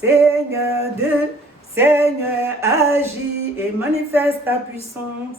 Seigneur de, Seigneur, agis et manifeste ta puissance.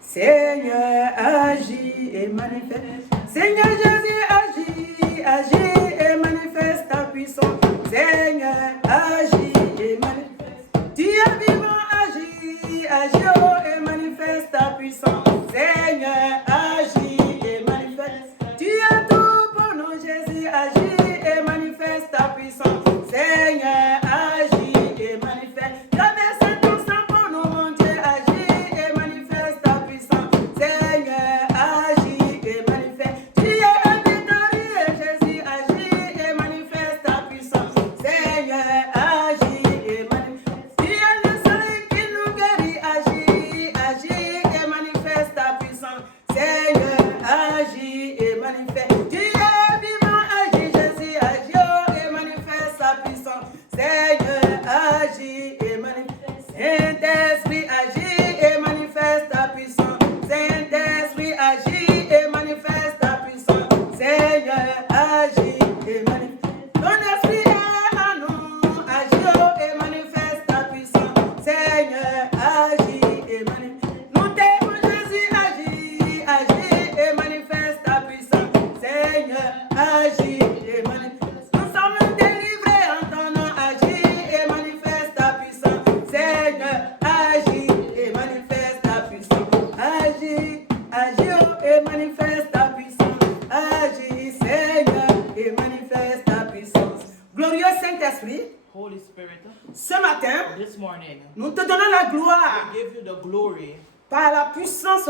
Seigneur, agis et manifeste. Seigneur Jésus, agis, agis et manifeste ta puissance. Seigneur, agis et manifeste. Tu es vivant, agis, agis et manifeste ta puissance. Seigneur, agis et manifeste. Tu es tout pour nous, Jésus, agis et manifeste ta puissance. Seigneur, agis et manifeste. La verset ton sang pour nous, mon Dieu, agis et manifeste ta puissance. Seigneur, agis et manifeste. Tu es un victorieux, Jésus, agis et manifeste ta puissance. Seigneur, agis et manifeste. Tu es le soleil qui nous guérit, agis, agis et manifeste ta puissance. Seigneur, agis et manifeste. Tu es vivant, agis, Jésus, agis et manifeste ta puissance. Seigneur, agis et manifeste. Saint-Esprit, agis et manifeste ta puissance. Saint-Esprit, agis et manifeste ta puissance. Seigneur, agis et manifeste. Ton esprit est en nous, agis et manifeste ta puissance. Seigneur, agis et manifeste. Nous t'aimons, Jésus, agis, agis et manifeste ta puissance. Seigneur, agis et manifeste. Nous sommes délivrés en ton nom, agis et manifeste ta puissance. Seigneur, agis et manifeste ta puissance. Agis, agis et manifeste ta puissance. Agis, Seigneur, et manifeste ta puissance. Glorieux Saint-Esprit, Holy Spirit, ce matin, this morning, nous te donnons la gloire we give you the glory par la puissance,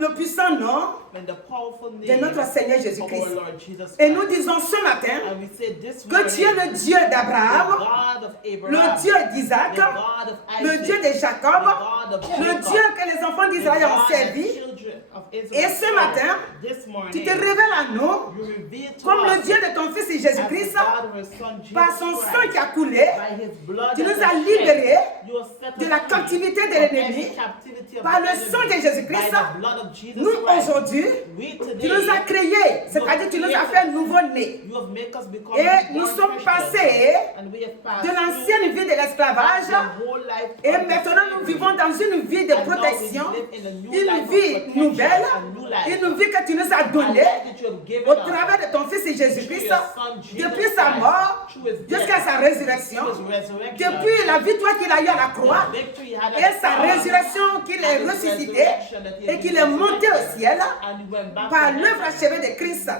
le puissant nom and the powerful de name notre Seigneur of Jésus-Christ. our Lord Jesus Et nous Christ. disons ce matin And we say this que morning, tu es le Dieu the d'Abraham, God of le Abraham, Dieu d'Isaac, the God of le Isaac, Dieu de Jacob, the God of le Jacob, Dieu que les enfants the d'Israël ont God servi. that children of Et Israel ce served. matin, This morning, tu te révèles à nous you reveal to comme le us Dieu de ton Fils as the Jésus-Christ, God of his Son Jesus par son sang Christ, qui a coulé, by his blood tu that nous was as shed, libérés you have set de us la free captivité de from l'ennemi every captivity of par the le enemy, sang de Jésus-Christ. by the blood of Jesus Nous Christ. aujourd'hui, We tu today, nous as créés, c'est-à-dire tu nous as fait nouveau-né. you have made us become Et born nous sommes Christians, passés and we have passed de l'ancienne vie de l'esclavage the whole life et of maintenant nous slavery. vivons dans une vie de And now we protection, live in a new une life of vie protection, nouvelle, a new life. une vie que tu nous as A donnée life that you have given au us travers de ton Fils through Jésus-Christ, your Son, Jesus depuis sa Christ, mort through his death, jusqu'à sa résurrection, through his resurrection, depuis la victoire qu'il a eue à la croix the victory he had at et the sa cross, résurrection qu'il est and his ressuscité resurrection that he et has qu'il been est monté au resurrected, ciel and he went back par to l'œuvre heaven. achevée de Christ.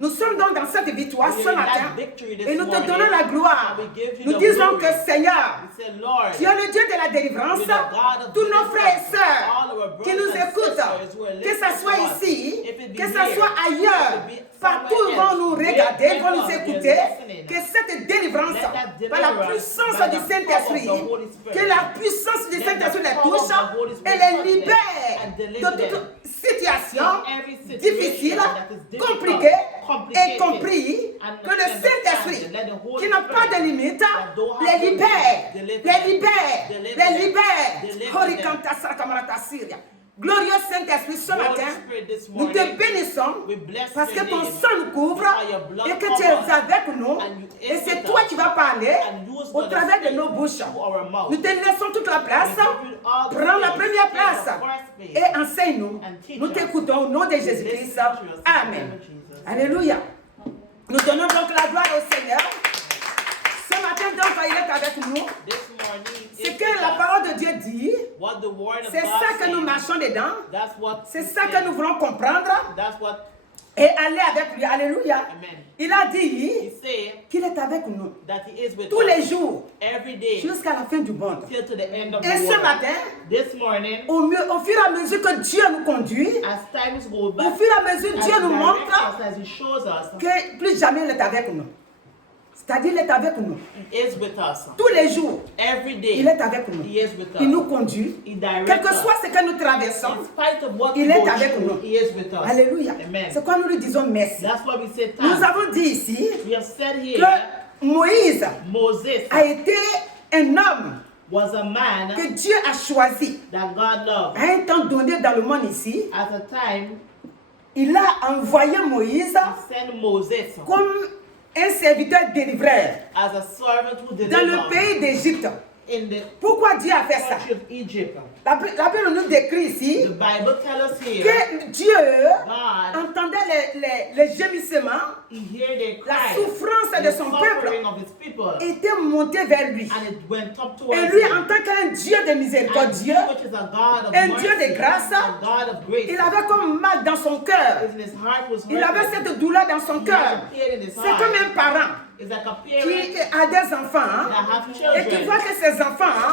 Nous sommes donc dans cette victoire We ce are in matin that victory this et nous te morning, donnons la gloire. and we give you Nous the disons glory. que Seigneur, We say, Lord, tu es le Dieu de la délivrance. you're the God of Tous nos frères et deliverance. sœurs All our qui brothers nous and écoutent, sisters who are que ça listening soit to us, ici, if it be que ça here, soit ailleurs, if it be partout somewhere vont else, nous regarder, vont nous wherever écouter, they're listening, que cette délivrance, let that par la deliverance, puissance by du the Saint-Esprit, power of the Holy Spirit, que la puissance du let Saint-Esprit the les power of touche the Holy et Spirit les touch them libère and de deliver toute them situation in every situation difficile, that is difficult, compliquée et complicated, compris and que le Saint-Esprit, understand, let the Holy qui n'a pas de Spirit limite, that don't have les no libère, limits, deliver les them, libère, deliver les them, libère. deliver Horikanta Sakamarata Syria. Glorieux Saint-Esprit, ce Holy matin, Spirit, this nous te morning, bénissons we bless parce que your ton name, sang nous couvre because your blood et que tu covers es avec nous. and you Et is c'est with toi us, qui vas parler and you is au gonna travers de speak nos bouches. through our mouth. Nous te laissons toute la place. We give you all the Prends la space, première take place the first space, et enseigne-nous. and teach Nous us. t'écoutons au nom de We Jésus-Christ. listen to us in the Amen. name of Jesus. Alléluia. Nous donnons donc la gloire au Seigneur. Ce matin, donc, il est avec nous. This morning, Ce is que with la us. parole de Dieu dit, What the word of c'est God ça que says, nous marchons dedans. that's what C'est we ça say. que nous voulons comprendre That's what, et aller avec lui. Alléluia. amen. Il a He dit said qu'il est avec nous that he is with tous us les jours every day jusqu'à la fin du monde. till to the end of Et the ce world. matin, This morning, au fur et à mesure que Dieu nous conduit, as times go au by, fur et à mesure as Dieu he nous directs montre us, as he shows us, que plus jamais il est avec nous. C'est-à-dire il est avec nous. he is with us. Tous les jours, Every day, il est avec nous. he is with us. Il nous conduit. He directs Quel que us. soit ce que nous traversons, In spite of what il we est go avec through, nous. he is with us. Alléluia. Amen. C'est quoi nous lui disons merci. That's why we say Nous thanks. avons dit ici We have said here, que Moïse Moses a été un homme was a man que Dieu a choisi. that God loved. À un temps donné dans le monde ici, At a time, il a envoyé Moïse he sent Moses comme un serviteur délivreur as a servant who dans le delivered pays d'Égypte. in the Pourquoi Dieu a fait ça? country of Egypt. La Bible nous décrit ici The Bible tells us here que Dieu God, entendait les gémissements, he heard their la cry, souffrance the de son peuple suffering of his people, était montée vers lui. and it went up towards Et lui, him. en tant qu'un Dieu de miséricorde, And Dieu, he, which is a God of un mercy, Dieu de grâce, a God of grace, il avait comme mal dans son cœur. in his heart was Il avait hurting. cette douleur dans son He cœur. had pain in his C'est comme heart. un parent It's like a qui parent a des enfants that have et qui children voit que ses enfants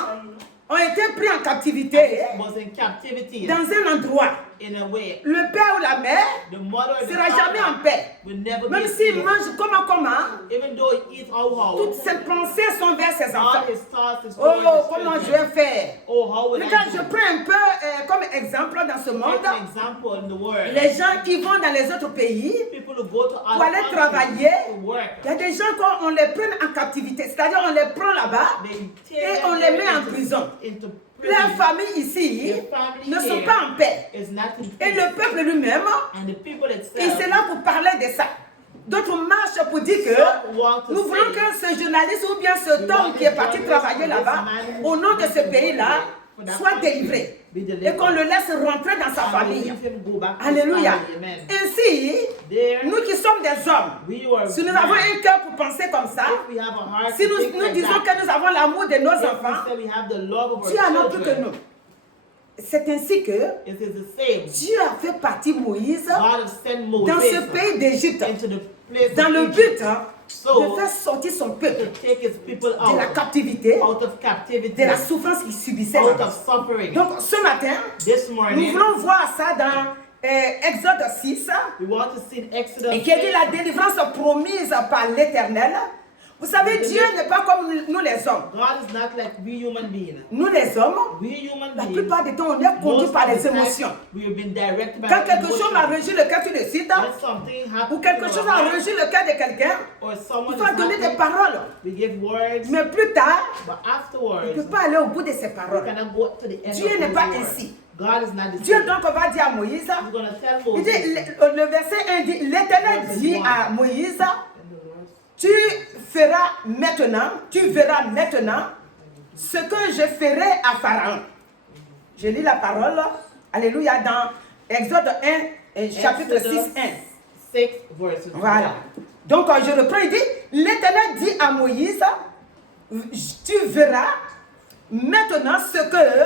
ont été pris en captivité was in captivity dans un endroit. in a way. Le père ou la mère The mother ne and the sera jamais en father paix. will never Même be s'il peace. mange comment, Even though he eats how, toutes ses pensées sont vers ses enfants. all his thoughts is Oh, towards his comment je children. vais faire? Oh, how will Regarde, I je do? prends un peu comme exemple dans ce monde. Take an example in the world. Les gens qui vont dans les autres pays People who go to pour other aller countries travailler, to work, il y a des gens qu'on les prend en captivité. C'est-à-dire on les prend là-bas they et take on them les met en into- prison. into Leurs prison. familles ici Their family ne sont here pas en paix. is not in Et peace. le peuple lui-même, And the people il itself, c'est là pour parler de ça. D'autres marchent pour dire que some want to nous voulons say, que ce journaliste ou bien cet homme qui est parti travailler là-bas, au nom de ce pays-là, soit délivré. Et qu'on le laisse rentrer dans sa and famille. leave him go back to his Alléluia. family. Amen. Ainsi, There, nous qui sommes des hommes, we were si nous avons un cœur pour penser comme ça, if we have a heart si to nous, think nous like disons that, que nous avons l'amour de nos if we enfants, say we have the love of our Dieu en a plus que children, nous. C'est ainsi que it is the same. Dieu a fait partir Moïse God has sent dans ce Moses pays d'Égypte, into the place dans le of Egypt but de faire sortir son to peuple take his people de la out, captivité, out of captivity, de la souffrance qu'il subissait. out of suffering. Donc ce matin, This nous morning, voulons voir ça dans Exode 6, we want to see in Exodus et qui dit 6, la délivrance promise par l'Éternel. Vous savez, Dieu n'est pas comme nous les hommes. God is not like we human beings. Nous les hommes, We human la beings, plupart du temps, on est conduit most par of les the time, émotions. we have been directed by Quand our quelque chose a emotions. régi le cœur, tu décides, When something happens ou quelque in chose our a heart, régi le cœur de quelqu'un, or il someone faut is donner des happy, paroles. we give words, Mais plus tard, but on ne afterwards, peut pas aller au bout de ces we paroles. cannot go to the end Dieu of n'est those pas words. ainsi. God is not the Dieu same. donc va dire à Moïse, He's going to tell il dit, Moses, le verset 1 dit, l'Éternel dit à Moïse, tu verras maintenant ce que je ferai à Pharaon. Je lis la parole, alléluia, dans Exode 1, chapitre 6, 1. 6 verses. Voilà. Donc je reprends, il dit, l'Éternel dit à Moïse, tu verras maintenant ce que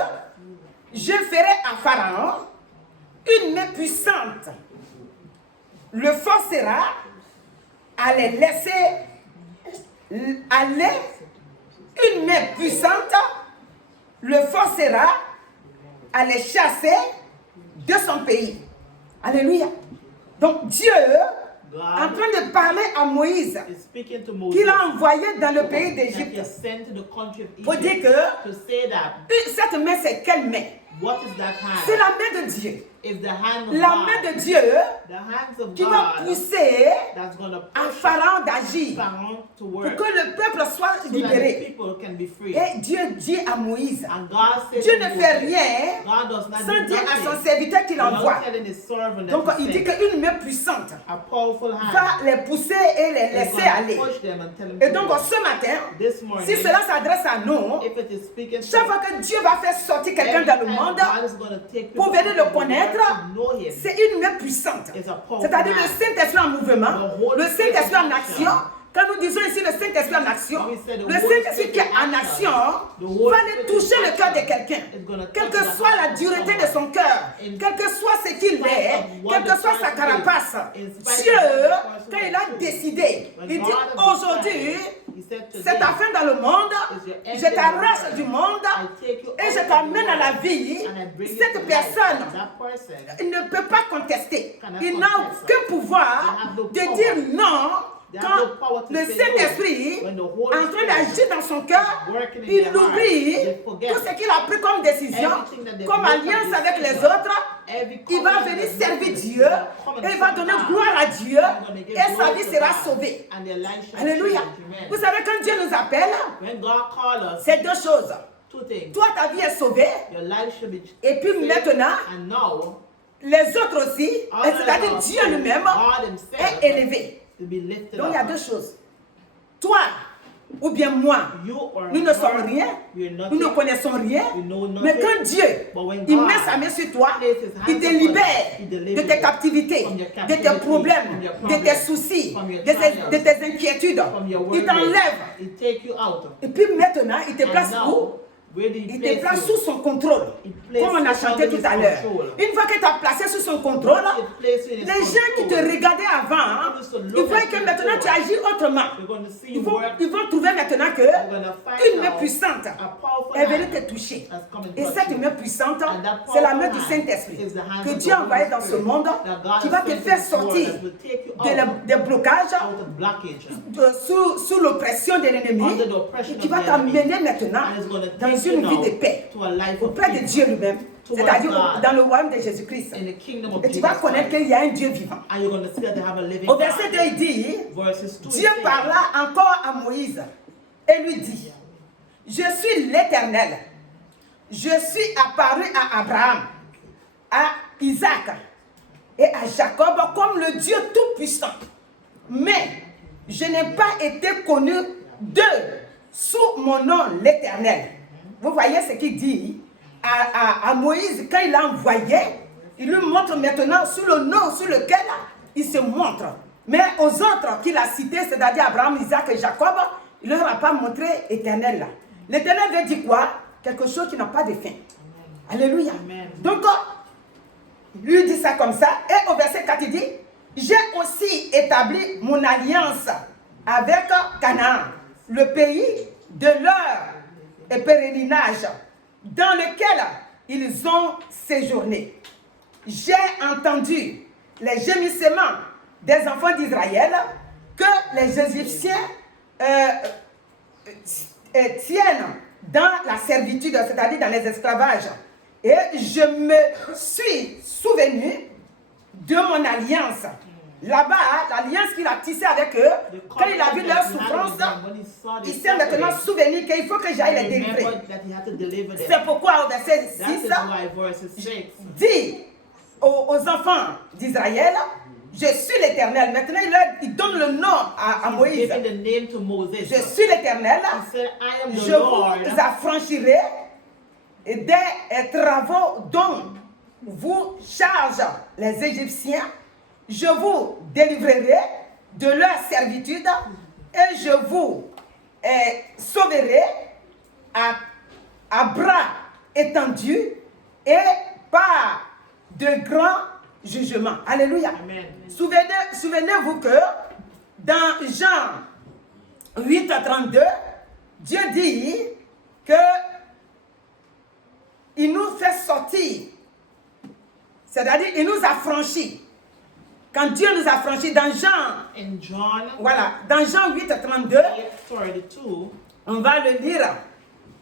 je ferai à Pharaon, une main puissante le forcera à les laisser aller, une main puissante le forcera à les chasser de son pays. Alléluia. Donc Dieu, en train de parler à Moïse, Is speaking to Moses qu'il a envoyé dans le pays that he d'Égypte, has sent to the country of pour dire Egypt que to say that cette main, c'est quelle main? what is that C'est hand? la main de Dieu. Is the hand of La God. main de Dieu The hands of qui va God pousser that's going to à push Pharaon d'agir Pharaoh to pour work que le peuple soit so that the libéré. people can be free. Et Dieu dit à Moïse, And God said Dieu to ne fait Moses, rien God does not sans do dire à son nothing serviteur qu'il envoie. without telling his servant Donc that he il dit sent. qu'une main puissante A powerful hand va les pousser et les is laisser going to aller. push them and tell them Et to donc go. ce matin, This morning, si cela s'adresse à nous, if it is speaking chaque fois que Dieu va faire sortir quelqu'un dans le monde, God is going to take pour people venir le out of the world connaître, to know him. c'est une main puissante. It's a powerful C'est-à-dire hand. le Saint-Esprit en mouvement, le Saint-Esprit en action. Quand nous disons ici le Saint-Esprit en action, le Saint-Esprit qui est en action va aller toucher le cœur de quelqu'un. Quelle que soit la dureté de son cœur, quel que soit ce qu'il est, quelle que soit sa carapace, Dieu, quand il a décidé, il dit aujourd'hui, c'est ta fin dans le monde, je t'arrache du monde et je t'amène à la vie. Cette personne, il ne peut pas contester. Il n'a aucun pouvoir de dire non. Quand le Saint-Esprit, en train d'agir dans son cœur, il oublie tout ce qu'il a pris comme décision, comme alliance avec les autres. Il va venir servir Dieu et il va donner gloire à Dieu et sa vie sera sauvée. Alléluia. Vous savez, quand Dieu nous appelle, c'est deux choses. Toi, ta vie est sauvée. Et puis maintenant, les autres aussi, c'est-à-dire Dieu lui-même, est élevé. Donc il y a deux choses. toi ou bien moi, You or nous ne sommes her, rien, we're nous ne nothing. connaissons rien, We know nothing. mais quand Dieu, But when il God met sa main sur toi, places his hands il te upon you, libère he de delivers tes you captivités, from your de tes captivity, problèmes, from your de problems, tes soucis, from your de trials, tes inquiétudes. from your Il worries. t'enlève. He take you out. Et puis maintenant, il te And place où? now, where did he Il te place place you? sous son contrôle. Il place Comme on a you chanté under tout his à l'heure. control. Une fois que tu as placé sous son contrôle, He place you in his les gens qui te control. regardaient avant, hein, They used to ils look voient at que you maintenant tu before. agis autrement. They're going to see Ils you vont, work. ils vont trouver maintenant que They're going to find une main out puissante a powerful est venue hand te toucher. has come and Et touched cette you. main puissante, And that c'est la powerful main du hand Saint-Esprit is the hand que of the Dieu a Holy envoyé dans ce Spirit monde, that God qui has va te sent faire to this world sortir that will take you des blocages, out of blockage, sous l'oppression de l'ennemi, under the oppression et qui of va the enemy. t'amener maintenant And it's going to dans take you une vie now de paix to a life of auprès de peace Dieu lui-même, towards c'est-à-dire God. dans le royaume de Jésus-Christ. in the kingdom of Et tu Jesus vas connaître Christ. qu'il y a un Dieu vivant. And you're going to see that they have a living Au verset 2, God. il dit, Verses 2 Dieu parla encore à Moïse et lui dit, je suis l'Éternel. Je suis apparu à Abraham, à Isaac et à Jacob comme le Dieu Tout-Puissant. Mais je n'ai pas été connu d'eux sous mon nom l'Éternel. Vous voyez ce qu'il dit à Moïse quand il l'a envoyé. Il lui montre maintenant sous le nom sur lequel il se montre. Mais aux autres qu'il a cités, c'est-à-dire Abraham, Isaac et Jacob, il ne leur a pas montré Éternel là. L'Éternel veut dire quoi? Quelque chose qui n'a pas de fin. Alléluia. Amen. Donc, lui dit ça comme ça. Et au verset 4, il dit, j'ai aussi établi mon alliance avec Canaan, le pays de leur pèlerinage, dans lequel ils ont séjourné. J'ai entendu les gémissements des enfants d'Israël que les Égyptiens tiennent dans la servitude, c'est-à-dire dans les esclavages. Et je me suis souvenu de mon alliance. Là-bas, l'alliance qu'il a tissée avec eux, quand il a vu leur souffrance, il s'est maintenant souvenu qu'il faut que j'aille les délivrer. C'est pourquoi au verset 6, dit aux enfants d'Israël, je suis l'Éternel. Maintenant, il donne le nom à Moïse. Je suis l'Éternel. Je vous affranchirai des travaux dont vous chargent les Égyptiens. Je vous délivrerai de leur servitude et je vous sauverai à bras étendus et par de grands jugements. Alléluia. Amen. Souvenez-vous que dans Jean 8:32, Dieu dit que il nous fait sortir, c'est-à-dire il nous a franchis. Quand Dieu nous a franchis dans Jean, voilà, dans Jean 8:32, on va le lire.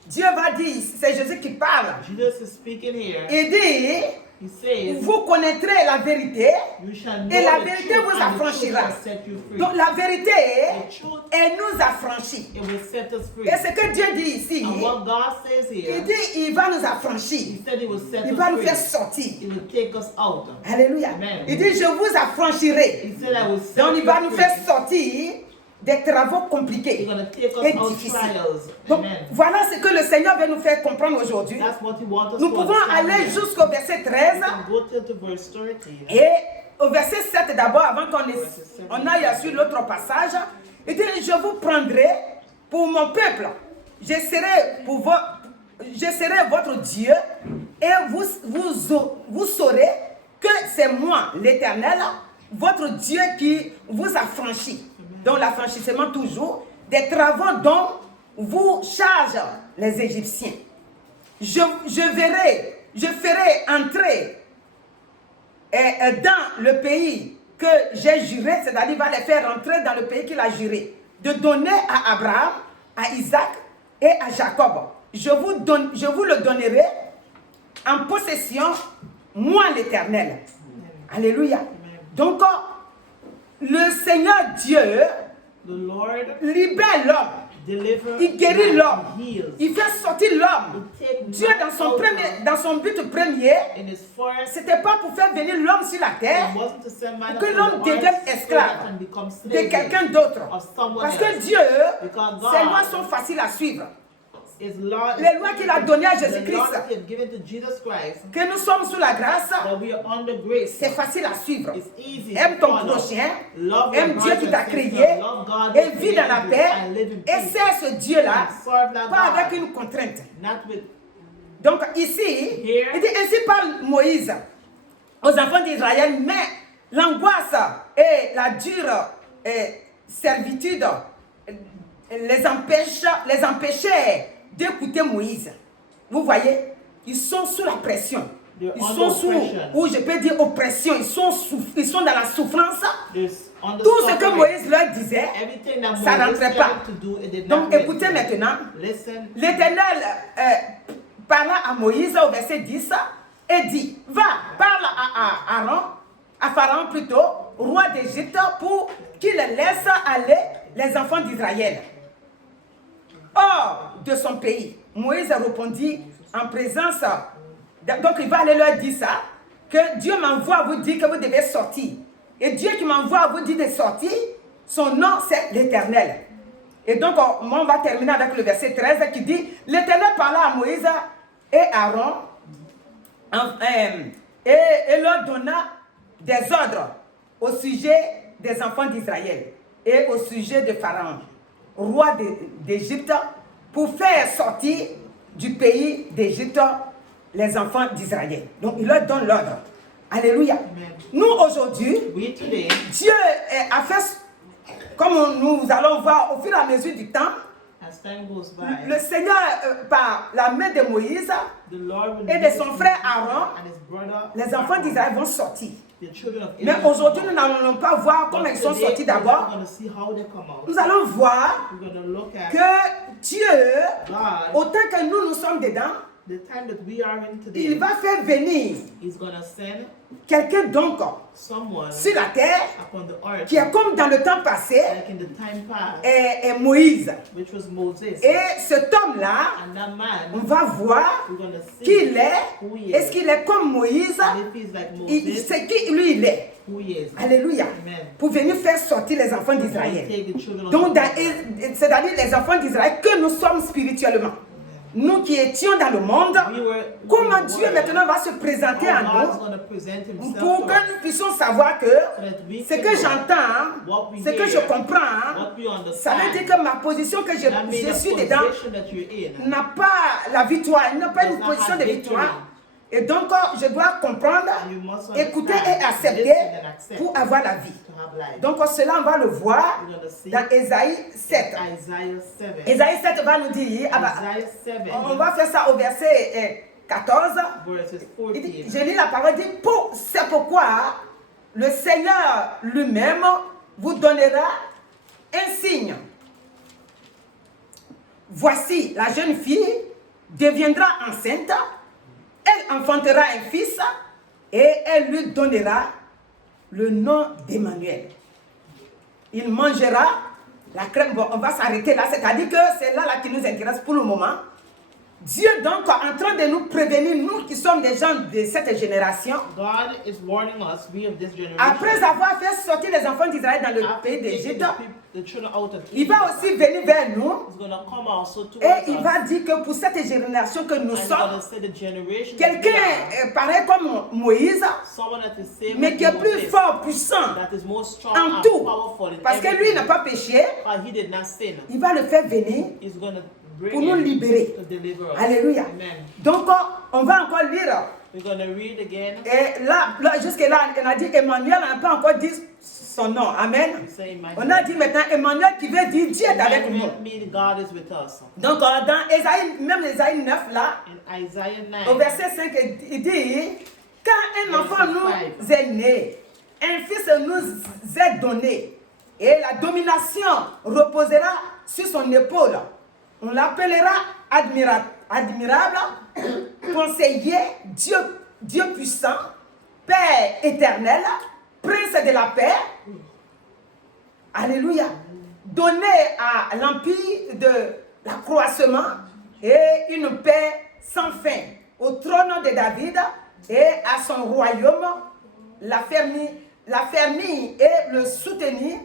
Dieu va dire, c'est Jésus qui parle. Jesus is speaking here. Il dit, He says, vous connaîtrez la vérité you shall know et la the vérité truth, vous and the truth affranchira. shall set you free. Donc la vérité, The truth, elle nous affranchit. it will set us free. Et ce que Dieu dit ici, And what God says il here, dit, il va nous He affranchir. said He will set Il va nous us faire free. sortir. It will take us out. Alléluia. Amen. Il dit, je vous affranchirai. He said, I will set Donc il va you nous free. faire sortir des travaux compliqués He's going to take us et out difficiles. trials. Donc Amen. voilà ce que le Seigneur veut nous faire comprendre aujourd'hui. That's what He wants us Nous to pouvons understand aller here. jusqu'au verset 13 We can go to verse 30. et au verset 7 d'abord, avant on aille sur l'autre passage. Il dit, je vous prendrai pour mon peuple. Je serai votre Dieu et vous saurez que c'est moi, l'Éternel, votre Dieu qui vous a franchi. Donc l'affranchissement toujours des travaux dont vous chargent les Égyptiens. Je ferai entrer dans le pays que j'ai juré, c'est-à-dire il va les faire entrer dans le pays qu'il a juré, de donner à Abraham, à Isaac et à Jacob. Je vous le donnerai en possession, moi l'Éternel. Alléluia. Donc, le Seigneur Dieu The Lord libère l'homme Il guérit l'homme. He heals. Il fait sortir l'homme. He takes Dieu, man dans son but premier, in his first, c'était pas pour faire venir l'homme sur la terre, it wasn't to send man pour que upon l'homme the earth devienne so that esclave can become de slave quelqu'un d'autre. of someone Parce que else. Dieu, Because God ses lois sont faciles à suivre. His law, Les lois qu'il a données à the Jésus-Christ, law that he had given to Jesus Christ, que nous sommes sous la grâce, that we are under grace. c'est facile à suivre. It's easy Aime to ton follow. prochain, Love your aime Dieu brothers qui and t'a sisters. créé, Love God et who vis dans la created you paix, and live in et peace. sers ce Dieu-là, And serve that pas God. avec une contrainte. Not with Donc ici, Here. il dit, ainsi parle Moïse aux enfants d'Israël, mais l'angoisse et la dure servitude les empêchaient d'écouter Moïse. Vous voyez, ils sont sous la pression. They're Ils under sont sous, oppression. ou je peux dire oppression, ils sont dans la souffrance. there's under Tout ce que suffering. Moïse leur disait, Everything that ça Moses n'entrait told pas. him to do, it did not Donc really écoutez do. maintenant, Listen. l'Éternel parla à Moïse au verset 10 et dit, va, parle à Aaron, à Pharaon plutôt, roi d'Égypte, pour qu'il laisse aller les enfants d'Israël hors de son pays. Moïse répondit en présence, donc il va aller leur dire ça, que Dieu m'envoie à vous dire que vous devez sortir. Et Dieu qui m'envoie à vous dire de sortir, son nom c'est l'Éternel. Et donc on va terminer avec le verset 13 qui dit, l'Éternel parla à Moïse et Aaron et leur donna des ordres au sujet des enfants d'Israël et au sujet de Pharaon, roi d'Égypte, pour faire sortir du pays d'Égypte les enfants d'Israël. Donc il leur donne l'ordre. Alléluia. Amen. Nous aujourd'hui, We today, Dieu a fait, comme nous allons voir au fur et à mesure du temps, as time goes by, le Seigneur, par la main de Moïse the Lord will et de lead son us frère to Aaron, and his brother, les enfants d'Israël vont sortir. the children of Mais Israel aujourd'hui, come nous out. n'allons pas voir comment But ils sont today, sortis we're not d'abord. going to see how they come out. Nous allons voir We're going to look at que Dieu, God, autant que nous sommes dedans, the time that we are in today. il va faire venir He's going to send quelqu'un donc someone sur la terre upon the earth, qui est comme dans le temps passé, like in the time past, et Moïse. which was Moses. Et cet homme-là, And that on man, va voir we're going to see qui il est. who he Est-ce is. qu'il est comme Moïse? And if he's like Moses, C'est qui lui il est. who he is. Alléluia. Amen. Pour venir faire sortir les enfants And d'Israël. take the children of Donc, Israel. c'est-à-dire les enfants d'Israël que nous sommes spirituellement. Nous qui étions dans le monde, We were comment Dieu maintenant va se présenter à God's nous going to present himself pour to que us, nous puissions savoir que so that we ce can que know j'entends, what we ce que je hear, comprends, what we ça veut understand. dire que ma position que That means je the suis dedans position that you're in n'a pas la victoire, il n'a pas does une not position have de victory. victoire. Et donc, je dois comprendre, And you must écouter understand, et accepter listen and accept pour avoir la vie. to have life. Donc, cela, on va le voir We're going to see dans Ésaïe 7. Isaiah 7. Ésaïe 7 va nous dire, Isaiah 7, on va faire ça au verset 14. verses Il dit, 14. je lis la parole, il dit, c'est pourquoi le Seigneur lui-même vous donnera un signe. Voici, la jeune fille deviendra enceinte, elle enfantera un fils et elle lui donnera le nom d'Emmanuel. Il mangera la crème. Bon, on va s'arrêter là, c'est-à-dire que c'est là qui nous intéresse pour le moment. Dieu donc en train de nous prévenir, nous qui sommes des gens de cette génération, God is warning us, we of this generation. après avoir fait sortir les enfants d'Israël dans le After pays taking d'Égypte, the children out of il va Egypt, aussi venir vers nous He's going to come also towards et il us. va dire que pour cette génération que nous And he's going sommes, to say the generation that we quelqu'un are, pareil comme Moïse, someone that is saved mais qui est plus Moses, fort, puissant that is more strong en and tout, powerful in parce que lui everything. n'a pas péché, Because he did not sin. il va le faire venir He's going to bring pour nous him libérer. to deliver us. Alléluia. Amen. Donc, on va encore lire. We're going to read again. Et là jusque-là, on a dit Emmanuel, on n'a pas encore dit son nom. Amen. We say Emmanuel. On a dit maintenant Emmanuel qui veut dire Dieu est avec nous. Emmanuel means God is with us. Donc, dans Ésaïe, même Ésaïe 9, là, In Isaiah 9, au verset 5, il dit, quand un enfant nous est né, un fils nous est donné, et la domination reposera sur son épaule. On l'appellera admirable, conseiller, Dieu puissant, Père éternel, Prince de la paix. Alléluia. donner à l'empire de l'accroissement et une paix sans fin au trône de David et à son royaume, l'affermir et le soutenir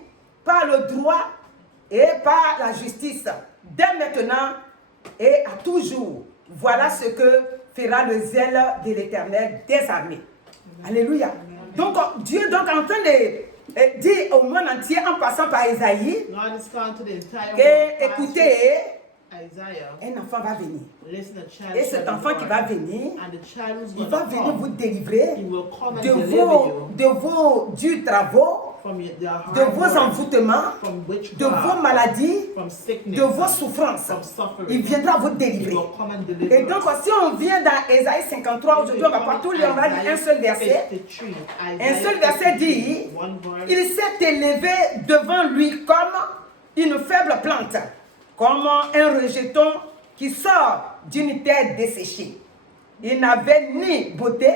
par le droit et par la justice, dès maintenant et à toujours. Voilà ce que fera le zèle de l'Éternel des armées. Alléluia. Donc Dieu est en train de dire au monde entier en passant par Isaïe God is calling to the entire que, world. écoutez, Isaiah, un enfant va venir. listen, a child Et shall cet be enfant qui born, va venir, and the child who's il going va to venir vous come, délivrer he will come and de deliver you vos durs travaux, from the hard de vos work, envoûtements, from de witchcraft, vos maladies, from sickness, de vos souffrances. from suffering. Il viendra vous He délivrer. will come and deliver Et donc, us. si on vient dans Ésaïe 53, aujourd'hui, on ne va pas tout lire, on va lire un seul verset. Un seul verset dit, il s'est élevé devant lui comme une faible plante, comme un rejeton qui sort d'une terre desséchée. Il n'avait ni beauté,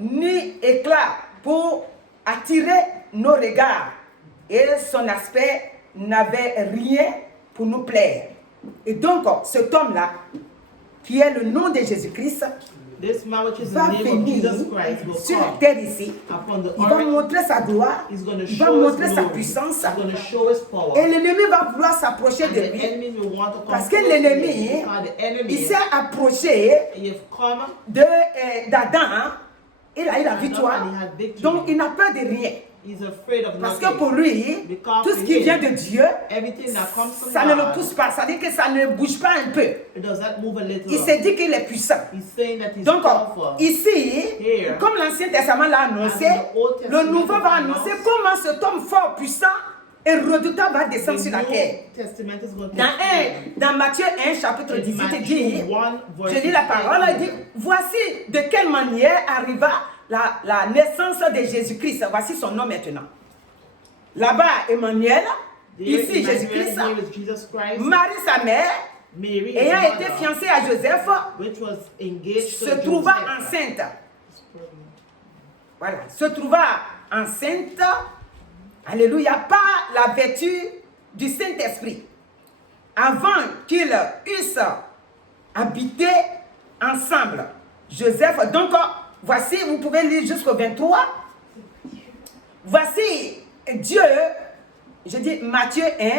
ni éclat pour attirer nos regards. Et son aspect n'avait rien pour nous plaire. Et donc, cet homme-là, qui est le nom de Jésus-Christ, This man, which is the va name of venir Jesus Christ, will sur la come terre ici. upon the Il va earth. montrer sa gloire, He's going to il va show his montrer sa glory. puissance. He's going to show his power. Et l'ennemi va vouloir s'approcher And de the lui. enemy will want to come Parce que close to him. l'ennemi, Because the enemy, il s'est approché he has come d'Adam. Hein. Il a eu la victoire. and he had victory. Donc il n'a peur de rien. He's afraid of Parce que nothing. pour lui, Because tout ce for qui him, vient de Dieu, everything that comes from ça ne le God, pousse pas. Ça veut dire que ça ne bouge pas un peu. it does not move a little. Il s'est dit qu'il est puissant. He's saying that he's Donc powerful. ici, Here, comme l'Ancien Testament l'a annoncé, as the Old le Testament Nouveau va announced, annoncer comment cet homme fort, puissant et redoutable va descendre the sur la terre. New Testament is going to Dans Matthieu 1, chapitre 18, il dit, Matthew 1, verse je lis la parole, il dit, voici de quelle manière arriva la naissance de Jésus-Christ. Voici son nom maintenant. Là-bas, Emmanuel, ici Emmanuel, Jésus-Christ, here is Jesus Christ. Marie sa mère, Mary, his ayant été mother, fiancée à Joseph, which was engaged to se trouva Joseph. enceinte. Voilà, se trouva enceinte, alléluia, par la vertu du Saint-Esprit. Avant qu'ils eussent habité ensemble. Joseph, donc voici, vous pouvez lire jusqu'au 23. Voici Dieu, je dis Matthieu 1,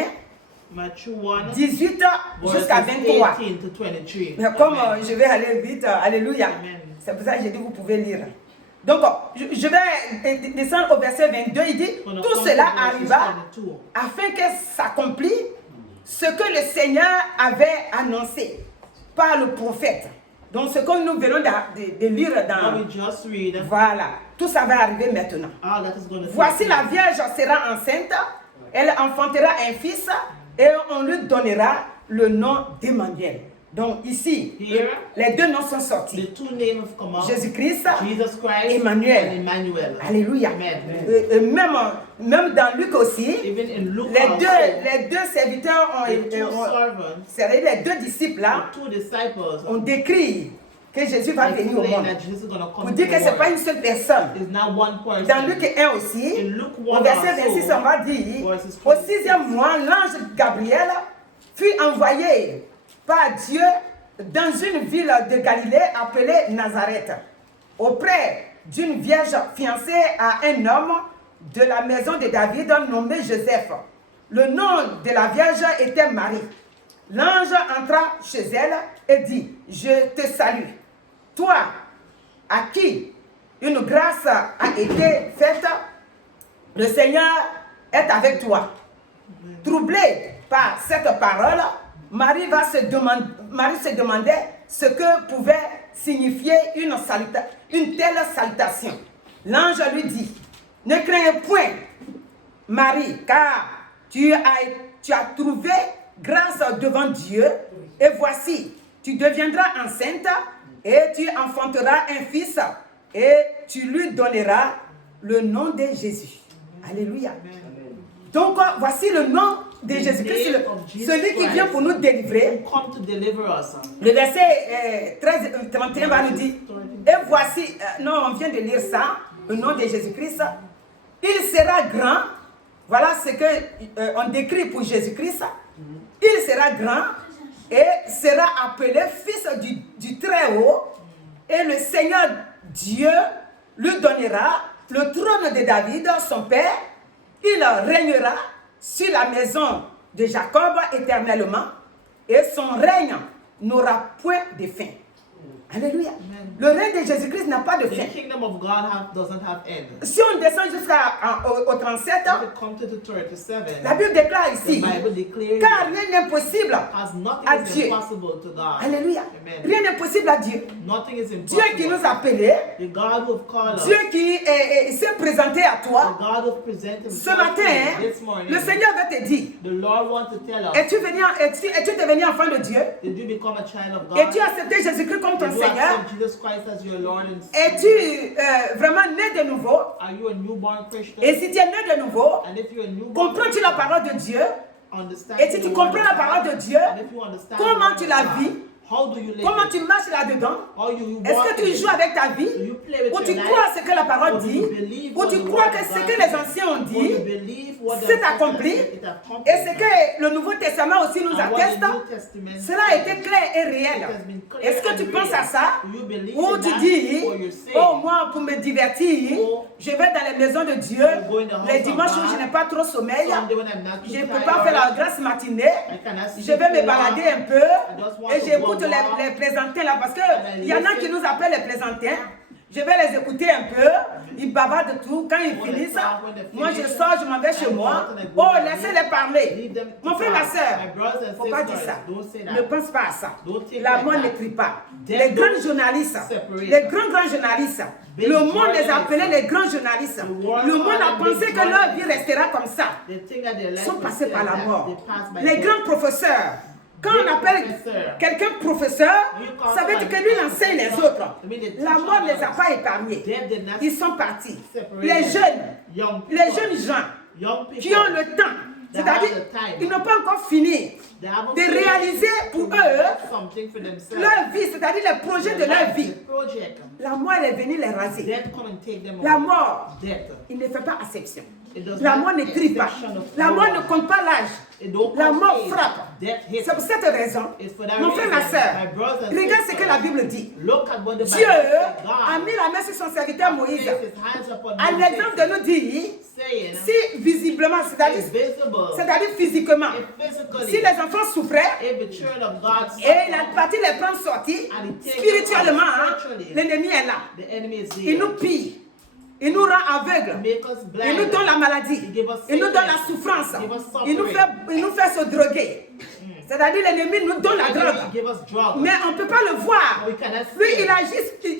Matthew 1, 18 jusqu'à verses 23. 18 to 23. Mais comme Amen. je vais aller vite, alléluia. Amen. C'est pour ça que j'ai dit vous pouvez lire. Donc, je vais descendre au verset 22. Il dit, On a tout compris cela verses arriva 22. afin que s'accomplisse ce que le Seigneur avait annoncé par le prophète. Donc, ce que nous venons de lire What dans... we just read, Voilà, tout ça va arriver maintenant. all that is going to Voici take la place. Vierge sera enceinte, elle enfantera un fils et on lui donnera le nom d'Emmanuel. Donc ici, Here, les deux noms sont sortis. The two names have come out. Jésus-Christ, Jesus Christ Emmanuel. and Emmanuel. Alléluia. Amen. Même dans Luc aussi, Even in Luke les also, deux serviteurs the two ont servants, c'est-à-dire les deux disciples là, the two disciples, ont décrit que Jésus va venir au explain monde. that Jesus is going to come Pour to dire que the ce n'est pas world. une seule personne. It's not one person. Dans Luc 1 aussi, In Luke au 1 verset 26, also, on va dire, verses au 6e mois, l'ange Gabriel fut envoyé par Dieu dans une ville de Galilée appelée Nazareth, auprès d'une vierge fiancée à un homme de la maison de David nommé Joseph. Le nom de la vierge était Marie. L'ange entra chez elle et dit, je te salue, toi à qui une grâce a été faite, le Seigneur est avec toi. Troublée par cette parole, Marie se demandait ce que pouvait signifier une telle salutation. L'ange lui dit, ne crains point, Marie, car tu as trouvé grâce devant Dieu, et voici, tu deviendras enceinte, et tu enfanteras un fils, et tu lui donneras le nom de Jésus. Alléluia. Donc, voici le nom de Jésus-Christ, celui qui vient pour nous délivrer. Come to deliver us. Le verset 31 va nous dire, et voici, non, on vient de lire ça, le nom de Jésus-Christ, il sera grand Voilà ce que on décrit pour Jésus-Christ. Il sera grand et sera appelé fils du Très-Haut. Et le Seigneur Dieu lui donnera le trône de David, son père. Il régnera sur la maison de Jacob éternellement. Et son règne n'aura point de fin. Alléluia. Amen. Le règne de Jésus-Christ n'a pas de fin. The kingdom of God doesn't have end. Si on descend jusqu'au 37, If it comes to the 37, la Bible déclare the ici, Bible declares car rien n'est impossible as nothing à is Dieu. impossible to God. Alléluia. Amen. Rien n'est possible à Dieu. Nothing is Dieu qui nous impossible. a appelés, The God who have called us, Dieu qui s'est présenté à the toi, God who has presented ce himself to matin, you this morning, le Seigneur veut te dire, the Lord wants to tell us, es-tu devenu enfant de Dieu? did you become a child of God? Es-tu accepté Jésus-Christ comme ton Did you Seigneur? accept Jesus Christ as your Lord and Savior? Es-tu vraiment né de nouveau? Are you a newborn Christian? Et si tu es né de nouveau, And if you're a newborn comprends-tu la parole de Dieu? understand Et si the tu word comprends of la God, parole de Dieu, and if you understand the comment word tu of la God, vis? how do you live Comment it? tu marches là-dedans? How you Est-ce walk que tu in joues it? avec ta Do vie? you play with Ou your tu life? crois ce que la parole Or do dit? you believe Ou what tu the crois word que of ce God que les says? anciens ont Or you dit, believe what the c'est ancestors accompli? said, it accomplished? Et ce que le Nouveau Testament aussi nous And what atteste, the New Testament cela a été says, clair et it réel. has been clear Est-ce que and tu penses real. à ça? Do you believe Ou in tu that? dis, Or you're saying, oh moi pour me divertir, Oh, je vais dans les maisons de Dieu, you go in the house les of dimanches où God, je n'ai pas trop sommeil, Sunday when I'm not too je ne peux tired, pas faire la grâce matinée, I cannot je sleep vais me too balader long. un peu just want et to j'écoute go walk. les plaisantins là parce And I qu'il y en a listen. qui nous appellent les plaisantins. Je vais les écouter un peu, ils bavardent tout. Quand ils When they finissent, talk, when they moi je finish, sors, je m'en vais chez I go moi. out and I go Oh, back. laissez-les parler. Leave them to Mon frère, ma talk. soeur, My brothers and faut pas dire sisters, ça. don't say that. Ne pense pas à ça. Don't think La like mort that. n'écrit pas. Then Les don't grands journalistes, separate. les grands journalistes, Big le monde les journalists. appelait les grands journalistes. The world Le monde a called them pensé big que leur vie journalists. restera comme ça. They think that their Ils life sont will passés stay par la like that. mort. They pass by Les death. grands professeurs. Quand on Big appelle professor. quelqu'un professeur, You call ça veut dire someone que lui il enseigne les autres. I mean, they La teach mort ne les a others. pas épargnés. Death did not Ils sont partis. separate Les them. jeunes, Young les people. jeunes gens Young people. qui ont le temps, They c'est-à-dire have the time. ils n'ont pas encore fini They haven't de finished réaliser pour to eux make something for themselves. leur vie, c'est-à-dire les projets de leur vie. The project. La mort elle est venue les raser. Death come and take them La away. mort, Death. il ne fait pas exception. It does La not mort ne trie pas. exception of La mort no ne one. compte pas l'âge. It don't La count mort age. frappe. Death hits. C'est pour cette raison, It's for that mon frère, ma reason, soeur, my brothers and regarde ce sisters, que la Bible dit. Look at what the Dieu Bible says. a God mis la main sur son serviteur Moïse, placed his hands upon à l'exemple de Moses, nous dire, saying, si visiblement, visible, c'est-à-dire physiquement, if physically, si les enfants souffraient, if the children of God et il suffer, a parti les prendre sortis, And he takes spirituellement, them hein, spiritually. l'ennemi est là. the enemy is Il nous there. pille, il nous rend aveugles, Make us il blind. nous donne la maladie, He give us il nous donne la sickness. souffrance, He give us il nous fait se droguer. C'est-à-dire l'ennemi nous donne la The drogue. enemy give us drugs. Mais on ne peut pas le voir. We cannot Lui, see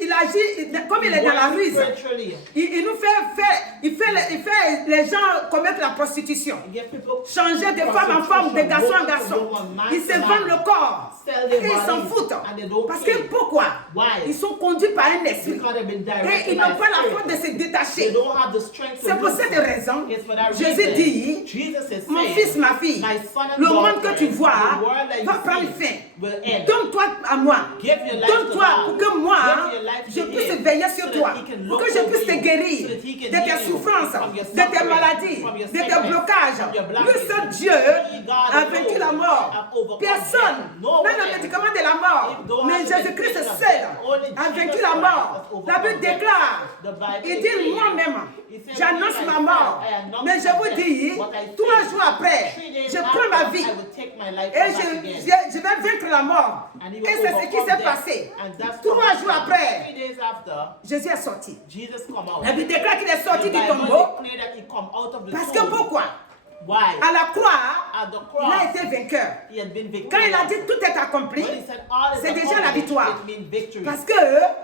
il agit comme il est dans la Work ruse. spiritually. Il nous fait les gens commettre la prostitution. He get people Changer de femme en femme, de garçon en garçon. Ils se vendent le corps. Sell Et their ils s'en bodies, foutent. and they don't Parce care. que pourquoi? Why? Ils sont conduits par un esprit. Because they've been Et directed ils by n'ont pas la spirit. force de se They détacher. don't have the strength to C'est pour lose cette it. raison, It's for that Jésus reason. dit, Jesus is mon saying, fils, ma fille, my son and le monde daughter, que tu vois the world that you va prendre see fin. will end. Donne-toi à moi. Give your life Donne-toi to pour God. que moi, Give your life je to puisse Him, veiller so sur that toi. He can Pour look que je over puisse te you, guérir so that He can de tes heal you souffrances, from your de tes suffering, maladies, from your de tes sickness, blocages. from your Lui blockages. seul Dieu He, God a vaincu la alone, mort. have overcome Personne, death. No même le man. médicament de la mort. If don't Mais have the Jésus-Christ medication of seul death, only a Jesus vaincu la Christ mort. has overcome La Bible death. déclare, The Bible il dit declares, moi-même, he said, j'annonce "Me ma mort. myself, I announce Mais je my vous death. dis, What I 3 say, jours après, 3 days je prends ma after, vie. I will take my life Et back je again. vais vaincre la mort. And he Et will c'est ce qui overcome s'est death. passé. And that's 3 what jours happened. après, 3 days after, Jésus est sorti. Jesus come out. La Bible déclare qu'il est The sorti du Bible tombeau. declare that he come out of the Parce que tomb. pourquoi? Why? À la croix, At the il a cross, été vainqueur. he had been Quand il a victorious. dit tout est accompli, When he said all is c'est déjà la accomplished, victoire. it means victory. Parce que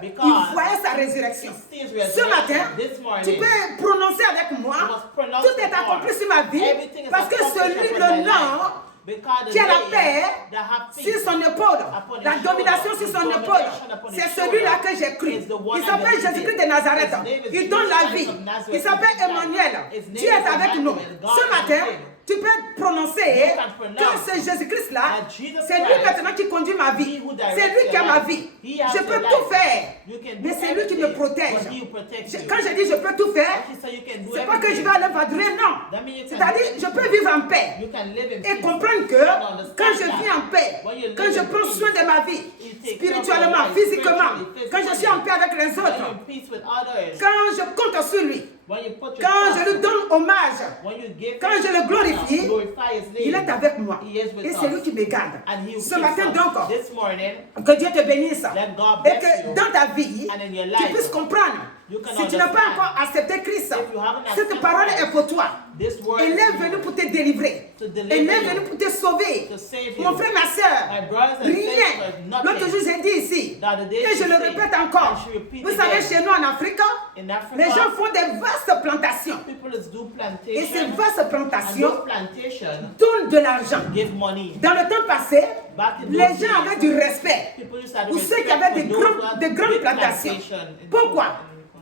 il Because voyait sa résurrection. he sees Ce matin, resurrection this morning. tu peux prononcer avec moi, You must pronounce tout est the accompli word. sur ma vie, Everything is parce que accomplished celui, upon my le nom life. Because the qui a la name paix that have sur peace son épaule, upon his la domination shoulder, sur son his épaule, domination upon his c'est celui-là shoulder que j'ai cru. is the one Il I s'appelle believe in. Jésus-Christ de Nazareth. His name is Il donne la Jesus vie. Christ of Nazareth. Il s'appelle His Emmanuel. name Dieu est is avec nous. Emmanuel. God Ce is matin, with him. tu peux prononcer You can que pronounce c'est Jésus-Christ-là, that Jesus c'est lui Christ, maintenant qui conduit ma vie. he who directs C'est lui qui a your ma life. vie. He has Je your peux life. tout faire. You can do Mais c'est lui qui qui the me day, protège. but he will protect you. Quand je dis je peux tout faire, He said you can do c'est pas que je everything. vais aller vadrouiller, non. That means you can C'est-à-dire, do je peux anything. vivre en paix You can live in et peace. comprendre que And understand quand je that vis en paix, when you quand live je in prends peace, soin de ma vie, you take spirituellement, care of your life, physiquement, spiritually, quand je suis en paix avec les when you're autres, in peace with others, quand je compte sur lui, when you put your quand je trust, lui donne hommage, when you give quand him je le glorifie, glorify his name, il est avec moi. he is with Et us. c'est lui qui me garde. And he will Ce keep matin us. donc, This morning, que Dieu te bénisse. let God Et bless que you. dans ta vie, And in your tu life, puisses comprendre. you can Si tu n'as pas understand. encore accepté Christ, If you haven't cette accepted parole Christ, est pour toi. this word Elle is est for venue you. pour te délivrer. To deliver Elle est you. venue pour te sauver. To save you. Mon frère, ma soeur, My brothers and rien. sisters, nothing. L'autre jour, j'ai dit ici, The other day et je she le said, répète encore. and she repeat Vous savez, again. chez nous en Afrique, In Africa, les gens font des vastes plantations. people do Et ces plantation, vastes and plantations those plantations donnent de l'argent. give money. Dans le temps passé, Back in les those gens days, avaient du respect people used to have pour ceux qui respect avaient for de those who had grandes big plantations. plantation in- Pourquoi?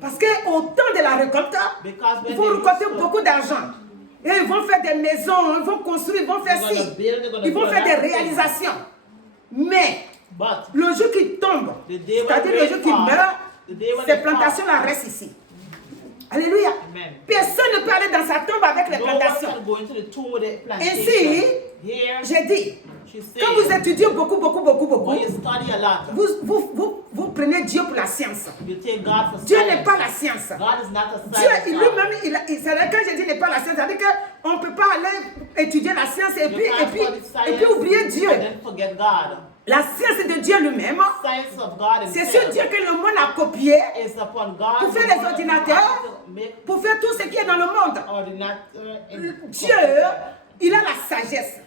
Parce qu'au temps de la récolte, Because ils when vont they récolter used to- beaucoup d'argent. Et ils vont faire des maisons, ils vont construire, ils vont faire They're gonna ci. build, they're gonna Ils vont do faire des everything. réalisations. Mais But le jour qui tombe, the day when c'est-à-dire le rain jour qui falls, meurt, the day when ces it falls, plantations-là restent ici. Alléluia. Amen. Personne ne peut aller dans sa tombe avec les No one plantations. can go into the tomb with a plantation. Ainsi, Here, j'ai dit, she quand vous said, étudiez beaucoup, when you study a lot, vous prenez Dieu pour la science. you take God for Dieu science. n'est pas la science. God is not a Dieu science. lui-même, quand je dis n'est pas la science, c'est-à-dire qu'on ne peut pas aller étudier la science et puis oublier Dieu. And then forget God. La science de Dieu lui-même, Science of God c'est sur himself Dieu que le monde a copié is upon God. pour faire les ordinateurs, pour faire tout ce qui est dans le monde. Dieu, il a la sagesse.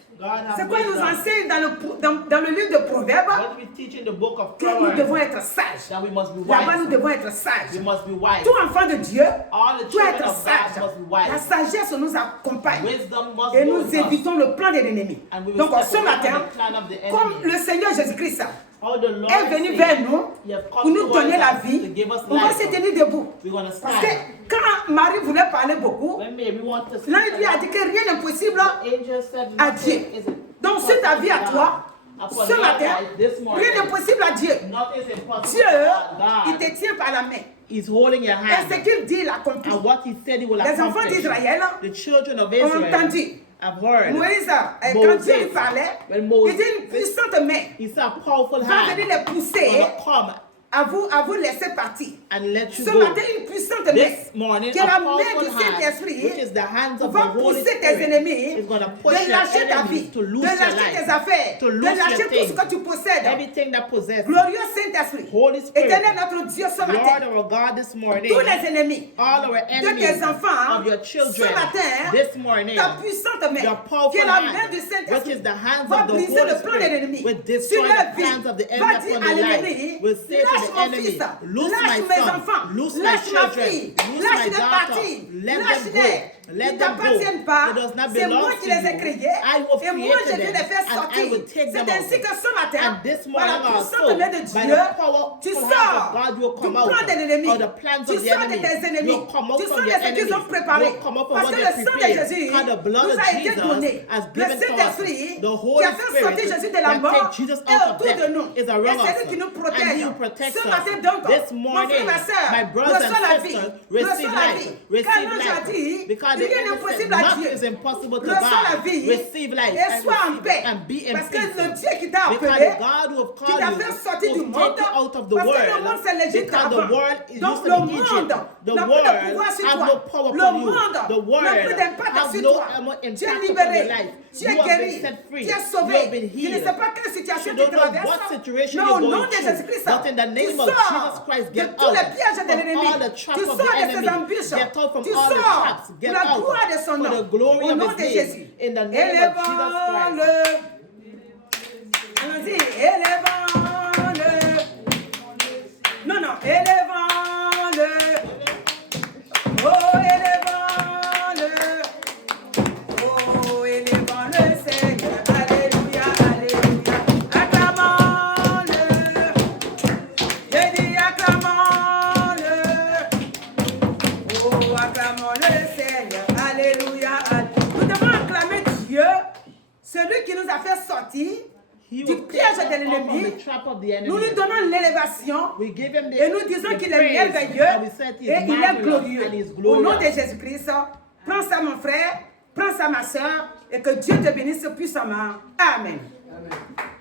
C'est quoi il nous enseigne dans le livre de Proverbes What we teach in the book of que nous devons Proverbs, être sages. that we must be Là-bas, nous wise. devons être We sages. must be wise. Tout enfant de Dieu All the doit children être of God sage. must be wise. La sagesse nous accompagne Wisdom must et go nous with us. évitons le plan de l'ennemi. And we will Donc step ce away from matin, the plan of the comme enemy. le Seigneur Jésus-Christ How the Lord est venu said, vers nous He has come pour nous towards donner la us to vie, give us on va life. se tenir debout. We're going to Parce que stand. quand Marie voulait parler beaucoup, When Mary wanted to speak, l'ange lui a dit que rien n'est possible the angel said, à Dieu. nothing is Donc sur ta vie à toi, Upon ce your matin, life this morning, rien n'est possible à Dieu. nothing is impossible Dieu, for il God. te tient par la main. He's holding your Et ce hand. qu'il dit, il accomplit. And what he said he will Les enfants accomplish. d'Israël The children of ont Israel entendu. have heard. Moïse, quand Moses, Dieu lui parlait, when il Moses, dit une puissante main he said a powerful va venir hand les pousser gonna come à vous laisser partir. and let you Ce go. matin, une puissante main This morning, qui a est la main powerful du hand, Saint-Esprit which is the hands of the va Holy pousser tes Spirit, ennemis is going to de push your lâcher ta vie, enemies to de lose your lâcher life, tes affaires, to de lose lâcher your tout ce things, que tu possèdes. everything that possesses. Glorieux Saint-Esprit, Holy Spirit, éternel notre Dieu ce Lord matin, our God, this morning, tous les ennemis all our de enemies tes enfants, of your ce children, matin, this morning, ta puissante main, your qui powerful est la main hand, du which Saint-Esprit, is the hands va of the briser Holy le plan de Spirit, l'ennemi will sur destroy leur the vie. plans of the Va enemy dire upon à their l'ennemi, life, will say to lâche the mon enemy, fils, loose lâche my mes son, enfants, loose my lâche ma children, fille, loose my lâche-les daughter, partir, let them lâche-les. go. Ils Let ne them go. t'appartiennent pas. It does not C'est belong moi to qui les ai you. créés. I will Et moi, je create vais them, les faire and I sortir. will take them C'est ainsi out. que ce matin, And this par la morning puissante also, main de by Dieu, the powerful tu hand sors of God, you will du come plan out de l'ennemi. of the plans Tu of the sors de enemy. tes ennemis. You'll come out Tu from sors de your ce qu'ils enemies. ont préparé. You'll come out from Parce what que they le sang de prepared. Jésus How the blood nous of a été Jesus donné. has Le given to us. Saint-Esprit The qui Holy a fait sortir Spirit Jésus de la that mort takes Jesus est out of autour de nous. death is Et around c'est us. lui qui nous And protège. He protects Ce us. matin donc, This mon morning, frère, ma soeur, my brothers reçois la and vie. sisters, Reçois receive la life. vie. Car Receive l'ange a life. dit, Because the rien n'est angel said impossible à nothing Dieu. is impossible to Reçois la God. vie Receive life et sois en paix. and be in Parce que peace. le Dieu qui t'a Because appelé, the God who have qui called t'a you fait sortir du will monde, take you out of the parce que le world. monde c'est l'Égypte Because the avant. world is Donc used le to be monde Egypt. The n'a plus world de pouvoir sur has toi. no power Le upon you. monde The n'a plus world d'impact has sur no toi. Tu es impact upon your libéré, life. tu es You have guéri, been set free. tu es You have sauvé. been Je ne healed. sais pas quelle situation You tu don't know traverses, what situation mais you're au nom going de through. Jésus-Christ, But in the tu name of sors Jesus Christ, de get tous out les pièges de from l'ennemi. all the traps Tu of sors the de ses enemy. embûches. Get out from Tu all the sors traps. pour Get la out gloire de son for nom. the glory Au of nom His de name. Jésus. In the name of Jesus Christ. Élevons-le. Allons-y, élevons-le. Non, non, élevons-le. Oh, élevons-le. Oh, élevons-le, Seigneur. Alléluia, alléluia. Acclamons-le. J'ai dit acclamons-le. Oh, acclamons-le, Seigneur. Alléluia, alléluia. Nous devons acclamer Dieu, celui qui nous a fait sortir He du will piège take de us off of l'ennemi. the trap of the enemy. Nous lui donnons l'élévation We give him the, et nous disons the qu'il est praise, merveilleux and we said he's et il est marvelous glorieux. and he's Au nom de glorious. Jésus-Christ, prends ça mon frère, prends ça ma soeur et que Dieu te bénisse puissamment. Amen.